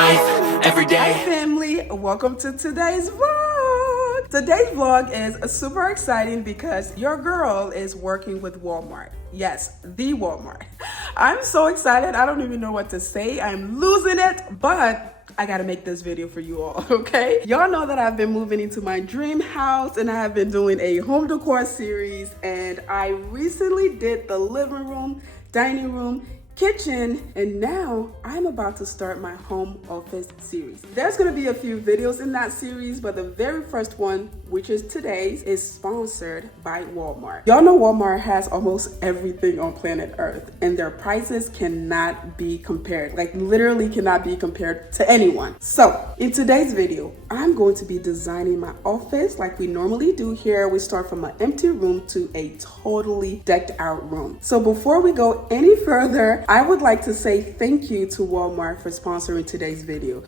life every day. Hi family, welcome to today's vlog. Today's vlog is super exciting because your girl is working with Walmart. Yes, the Walmart. I'm so excited. I don't even know what to say. I'm losing it, but I gotta make this video for you all, okay? Y'all know that I've been moving into my dream house and I have been doing a home decor series, and I recently did the living room, dining room, kitchen, and now I'm about to start my home office series. There's gonna be a few videos in that series, but the very first one, which is today's, is sponsored by Walmart. Y'all know Walmart has almost everything on planet Earth, and their prices cannot be compared, like literally cannot be compared to anyone. So in today's video, I'm going to be designing my office like we normally do here. We start from an empty room to a totally decked out room. So before we go any further, I would like to say thank you to Walmart for sponsoring today's video.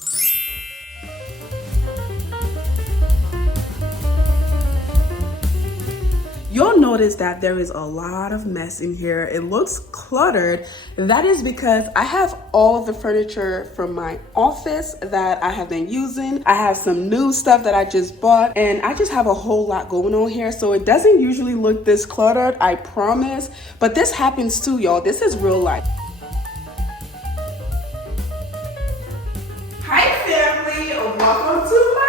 You'll notice that there is a lot of mess in here. It looks cluttered. That is because I have all of the furniture from my office that I have been using. I have some new stuff that I just bought, and I just have a whole lot going on here. So it doesn't usually look this cluttered, I promise. But this happens too, y'all. This is real life. Hi family, welcome to my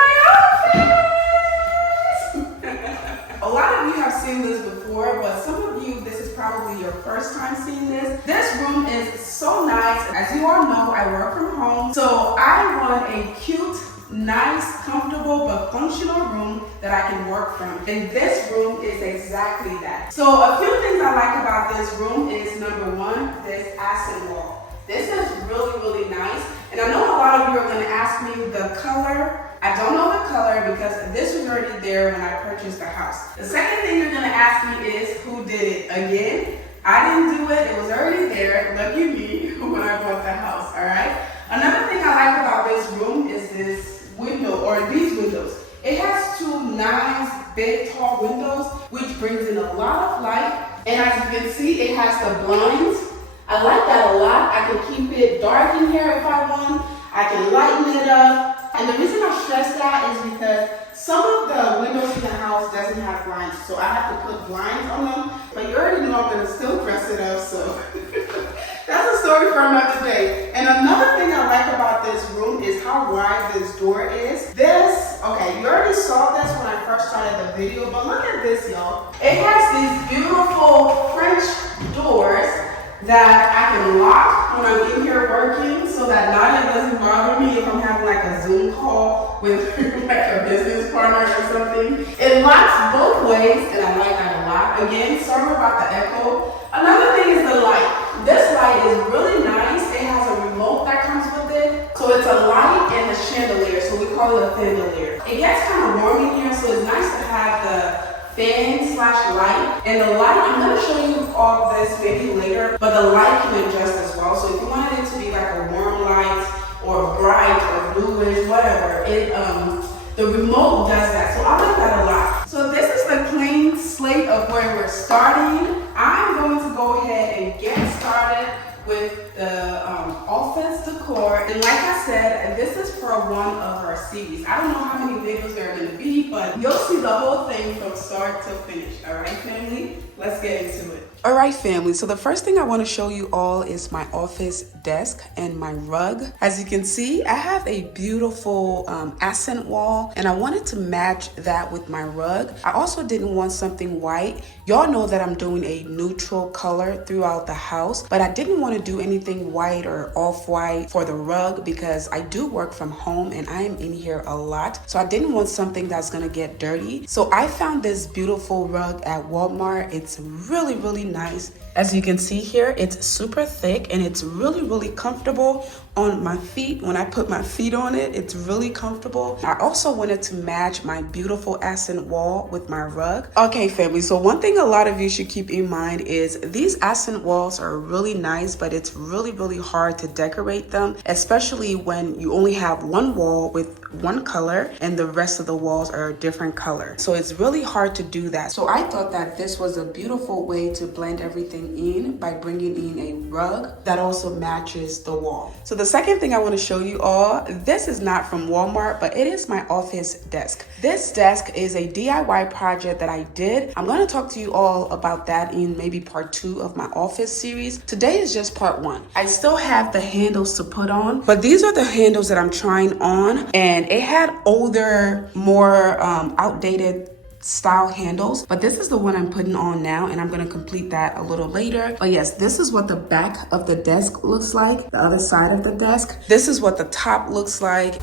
A lot of you have seen this before, but some of you, this is probably your first time seeing this. This room is so nice. As you all know, I work from home, so I want a cute, nice, comfortable, but functional room that I can work from. And this room is exactly that. So a few things I like about this room is, number one, this accent wall. This is really, really nice. And I know a lot of you are gonna ask me the color. I don't know the color because this was already there when I purchased the house. The second thing you're gonna ask me is, who did it? Again, I didn't do it, it was already there. Lucky me when I bought the house, all right? Another thing I like about this room is this window, or these windows. It has two nice, big, tall windows, which brings in a lot of light. And as you can see, it has the blinds. I like that a lot. I can keep it dark in here if I want. I can lighten it up. And the reason I stress that is because some of the windows in the house doesn't have blinds, so I have to put blinds on them. But you already know I'm gonna still dress it up, so that's a story for another day. And another thing I like about this room is how wide this door is. Okay, you already saw this when I first started the video, but look at this, y'all. It has these beautiful French doors that I can lock when I'm in here working, so that Nadia doesn't bother me if I'm having like a Zoom call with like a business partner or something. It locks both ways, and I like that a lot. Again, sorry about the echo. Another thing is the light. This light is really nice. It has a remote that comes with it. So it's a light and a chandelier, so we call it a chandelier. It gets kind of warm in here, so it's nice to have the fan/light. And the light, I'm going to show you all this maybe later, but the light can adjust as well. So if you wanted it to be like a warm light or bright or bluish, whatever, the remote does that. So I like that a lot. So this is the clean slate of where we're starting. I'm going to go ahead and get started with the office decor. And like I said, this is for one of our series. I don't know how many videos there are going to be, but you'll see the whole thing from start to finish. All right, family? Let's get into it. All right, family. So the first thing I want to show you all is my office desk and my rug. As you can see, I have a beautiful accent wall, and I wanted to match that with my rug. I also didn't want something white. Y'all know that I'm doing a neutral color throughout the house, but I didn't want to do anything white or off-white for the rug because I do work from home and I am in here a lot. So I didn't want something that's gonna get dirty. So I found this beautiful rug at Walmart. It's really, really nice. As you can see here, it's super thick and it's really, really comfortable on my feet. When I put my feet on it, it's really comfortable. I also wanted to match my beautiful accent wall with my rug. Okay, family, so one thing a lot of you should keep in mind is these accent walls are really nice, but it's really, really hard to decorate them, especially when you only have one wall with one color and the rest of the walls are a different color. So it's really hard to do that. So I thought that this was a beautiful way to blend blend everything in by bringing in a rug that also matches the wall. So the second thing I want to show you all, this is not from Walmart, but it is my office desk. This desk is a DIY project that I did. I'm going to talk to you all about that in maybe part 2 of my office series. Today is just part 1. I still have the handles to put on, but these are the handles that I'm trying on, and it had older, more outdated style handles, but this is the one I'm putting on now, and I'm going to complete that a little later. But yes, this is what the back of the desk looks like, the other side of the desk. This is what the top looks like.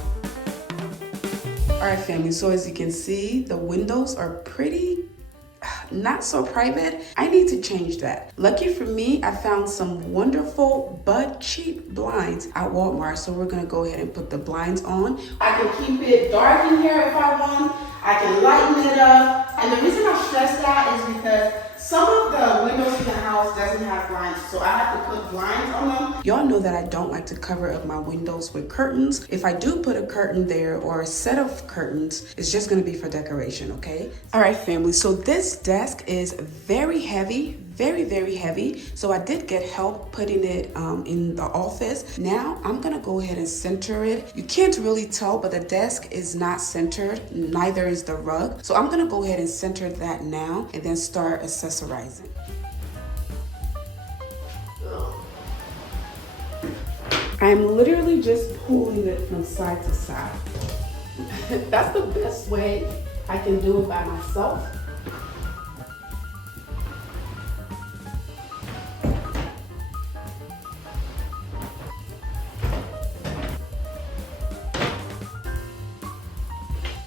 All right, family, so as you can see, the windows are pretty not so private. I need to change that. Lucky for me, I found some wonderful but cheap blinds at Walmart, so we're gonna go ahead and put the blinds on. I can keep it dark in here if I want. I can lighten it up. And the reason I stress that is because some of the windows in the house doesn't have blinds, so I have to put blinds on them. Y'all know that I don't like to cover up my windows with curtains. If I do put a curtain there or a set of curtains, it's just gonna be for decoration, okay? All right, family, so this desk is very heavy, very heavy. So I did get help putting it in the office. Now I'm gonna go ahead and center it. You can't really tell, but the desk is not centered, neither is the rug. So I'm gonna go ahead and center that now and then start accessorizing. I'm literally just pulling it from side to side. That's the best way I can do it by myself.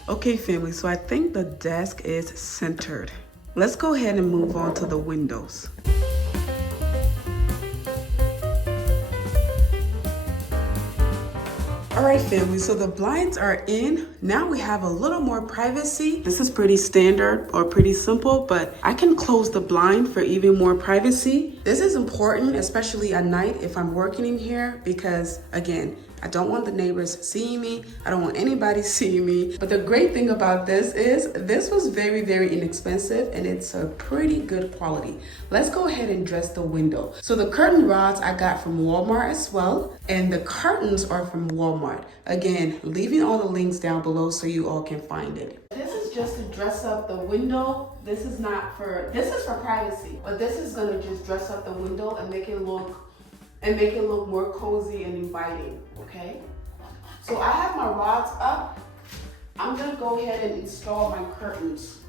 Okay, family, so I think the desk is centered. Let's go ahead and move on to the windows. All right, family, so the blinds are in. Now we have a little more privacy. This is pretty standard or pretty simple, but I can close the blind for even more privacy. This is important, especially at night if I'm working in here, because again, I don't want the neighbors seeing me. I don't want anybody seeing me. But the great thing about this is this was very inexpensive, and it's a pretty good quality. Let's go ahead and dress the window. So the curtain rods I got from Walmart as well, and the curtains are from Walmart. Again, leaving all the links down below so you all can find it. This is just to dress up the window. This is for privacy, but this is gonna just dress up the window and make it look more cozy and inviting, okay? So I have my rods up. I'm gonna go ahead and install my curtains.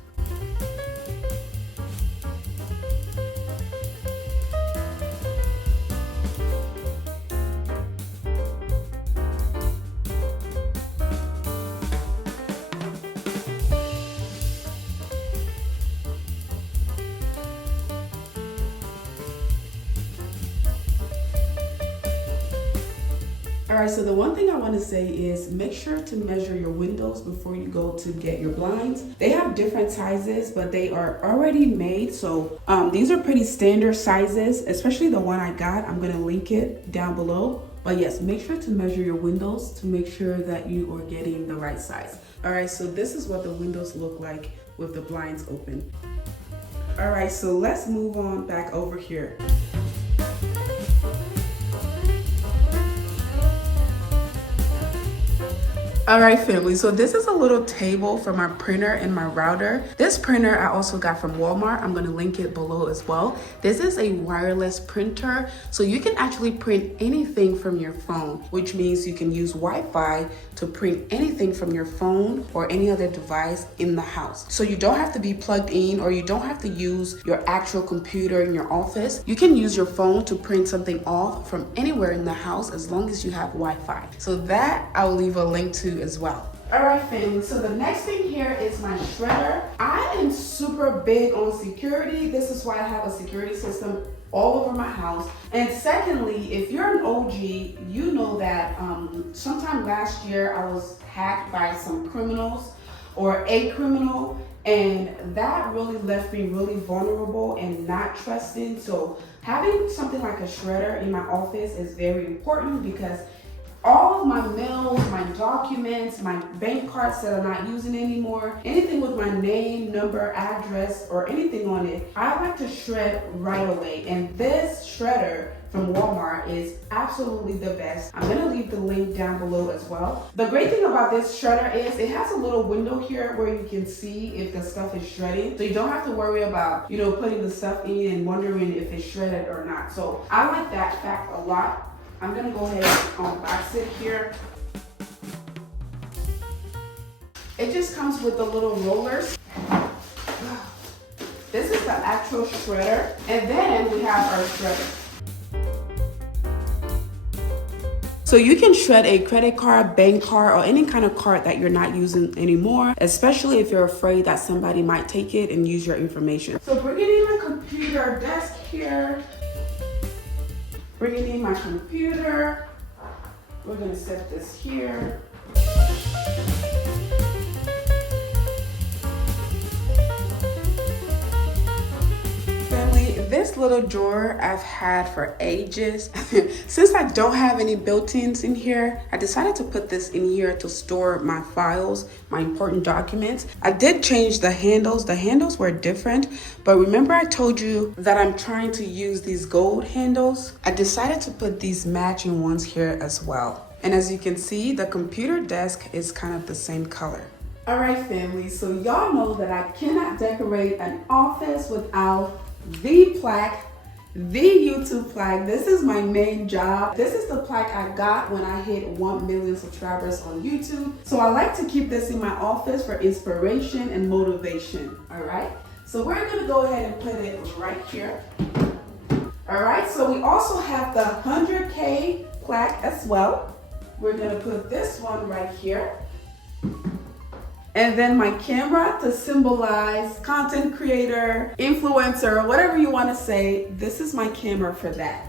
All right, so the one thing I want to say is make sure to measure your windows before you go to get your blinds. They have different sizes, but they are already made. So these are pretty standard sizes, especially the one I got. I'm going to link it down below. But yes, make sure to measure your windows to make sure that you are getting the right size. All right, so this is what the windows look like with the blinds open. All right, so let's move on back over here. All right, family, so this is a little table for my printer and my router. This printer I also got from Walmart. I'm gonna link it below as well. This is a wireless printer, so you can actually print anything from your phone, which means you can use Wi-Fi to print anything from your phone or any other device in the house. So you don't have to be plugged in, or you don't have to use your actual computer in your office. You can use your phone to print something off from anywhere in the house as long as you have Wi-Fi. So that I'll leave a link to as well. All right, family, so the next thing here is my shredder. I am super big on security. This is why I have a security system all over my house. And secondly, if you're an OG, you know that sometime last year I was hacked by some criminals or a criminal, and that really left me really vulnerable and not trusting. So having something like a shredder in my office is very important, because all of my mails, my documents, my bank cards that I'm not using anymore, anything with my name, number, address, or anything on it, I like to shred right away. And this shredder from Walmart is absolutely the best. I'm gonna leave the link down below as well. The great thing about this shredder is it has a little window here where you can see if the stuff is shredding. So you don't have to worry about, you know, putting the stuff in and wondering if it's shredded or not. So I like that fact a lot. I'm gonna go ahead and unbox it here. It just comes with the little rollers. This is the actual shredder. And then we have our shredder. So you can shred a credit card, bank card, or any kind of card that you're not using anymore, especially if you're afraid that somebody might take it and use your information. So bringing in my computer desk here, bringing in my computer, we're gonna set this here. This little drawer I've had for ages. Since I don't have any built-ins in here, I decided to put this in here to store my files, my important documents. I did change the handles. The handles were different, but remember I told you that I'm trying to use these gold handles? I decided to put these matching ones here as well. And as you can see, the computer desk is kind of the same color. All right, family, so y'all know that I cannot decorate an office without the plaque, the YouTube plaque. This is my main job. This is the plaque I got when I hit 1 million subscribers on YouTube. So I like to keep this in my office for inspiration and motivation. All right, so we're gonna go ahead and put it right here. All right, so we also have the 100K plaque as well. We're gonna put this one right here. And then my camera to symbolize content creator, influencer, whatever you want to say. This is my camera for that.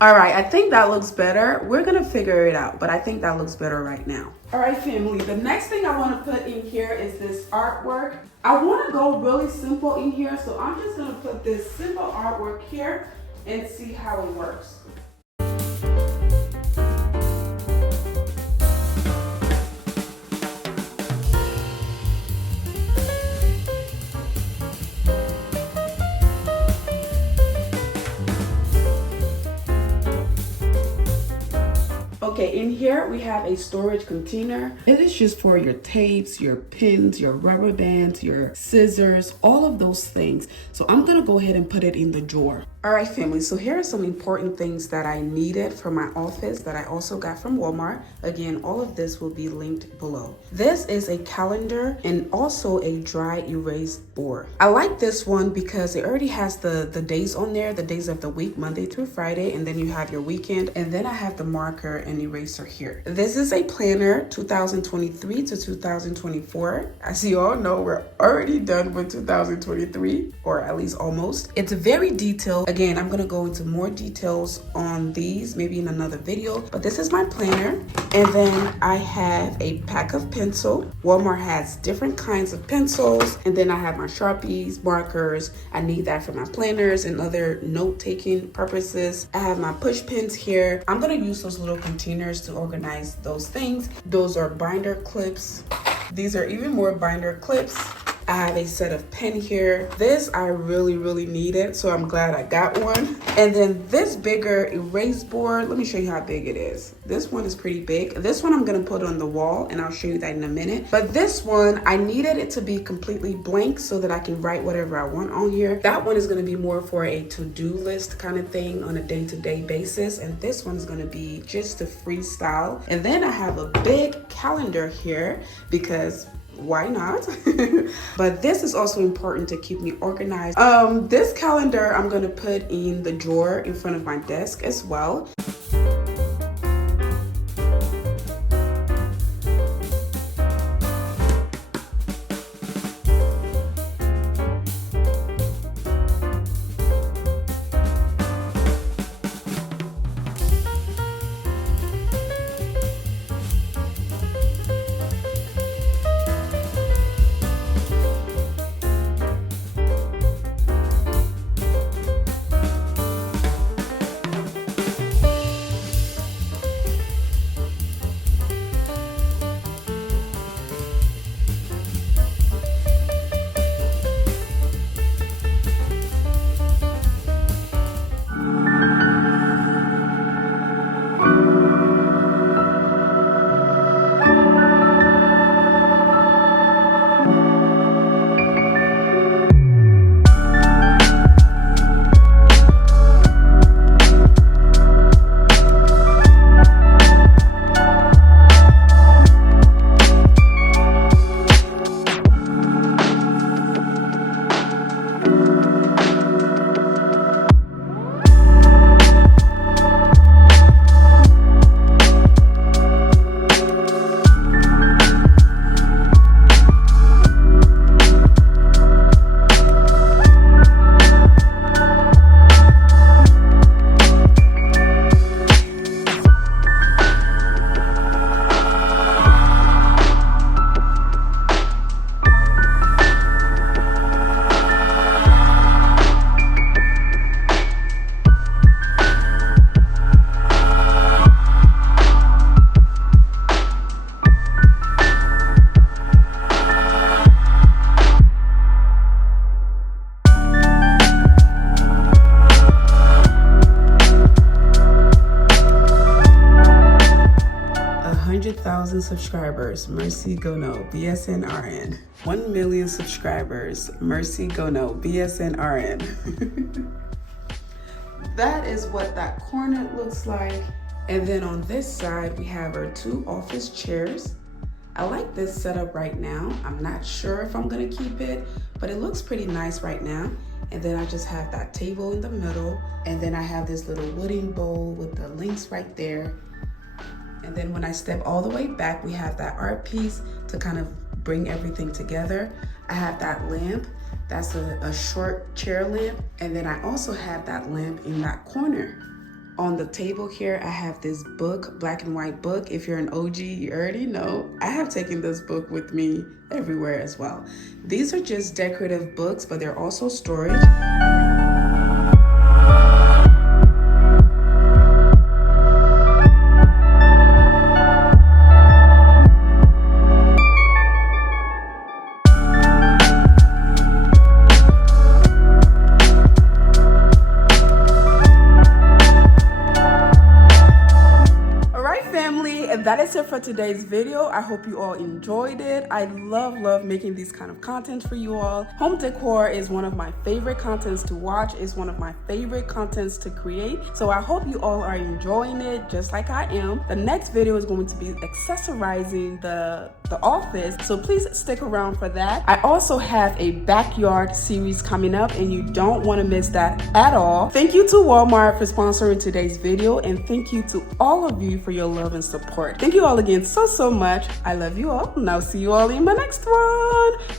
All right, I think that looks better. We're gonna figure it out, but I think that looks better right now. All right, family, the next thing I want to put in here is this artwork. I want to go really simple in here, so I'm just gonna put this simple artwork here and see how it works. Okay, in here we have a storage container. It is just for your tapes, your pins, your rubber bands, your scissors, all of those things. So I'm gonna go ahead and put it in the drawer. All right, family, so here are some important things that I needed for my office that I also got from Walmart. Again, all of this will be linked below. This is a calendar and also a dry erase board. I like this one because it already has the days on there, the days of the week, Monday through Friday, and then you have your weekend, and then I have the marker and eraser here. This is a planner 2023 to 2024. As you all know, we're already done with 2023, or at least almost. It's very detailed. Again, I'm gonna go into more details on these maybe in another video, but this is my planner. And then I have a pack of pencil. Walmart has different kinds of pencils. And then I have my Sharpies, markers. I need that for my planners and other note-taking purposes. I have my push pins here. I'm gonna use those little containers to organize those things. Those are binder clips. These are even more binder clips. I have a set of pen here. This I really needed, so I'm glad I got one. And then this bigger erase board, let me show you how big it is. This one is pretty big. This one I'm gonna put on the wall, and I'll show you that in a minute. But this one, I needed it to be completely blank so that I can write whatever I want on here. That one is gonna be more for a to-do list kind of thing on a day-to-day basis. And this one's gonna be just a freestyle. And then I have a big calendar here because why not? But this is also important to keep me organized. This calendar I'm gonna put in the drawer in front of my desk as well. 1,000 subscribers, Mercy Gono, BSNRN. 1 million subscribers, Mercy Gono, BSNRN. That is what that corner looks like. And then on this side, we have our 2 office chairs. I like this setup right now. I'm not sure if I'm gonna keep it, but it looks pretty nice right now. And then I just have that table in the middle. And then I have this little wooden bowl with the links right there. And then when I step all the way back, we have that art piece to kind of bring everything together. I have that lamp. That's a short chair lamp. And then I also have that lamp in that corner. On the table here, I have this book, black and white book. If you're an OG, you already know. I have taken this book with me everywhere as well. These are just decorative books, but they're also storage. That is it for today's video. I hope you all enjoyed it. I love making these kind of content for you all. Home decor is one of my favorite contents to watch. It's one of my favorite contents to create. So I hope you all are enjoying it just like I am. The next video is going to be accessorizing the office, so please stick around for that. I also have a backyard series coming up and you don't want to miss that at all. Thank you to Walmart for sponsoring today's video, and thank you to all of you for your love and support. Thank you all again so much. I love you all, and I'll see you all in my next one.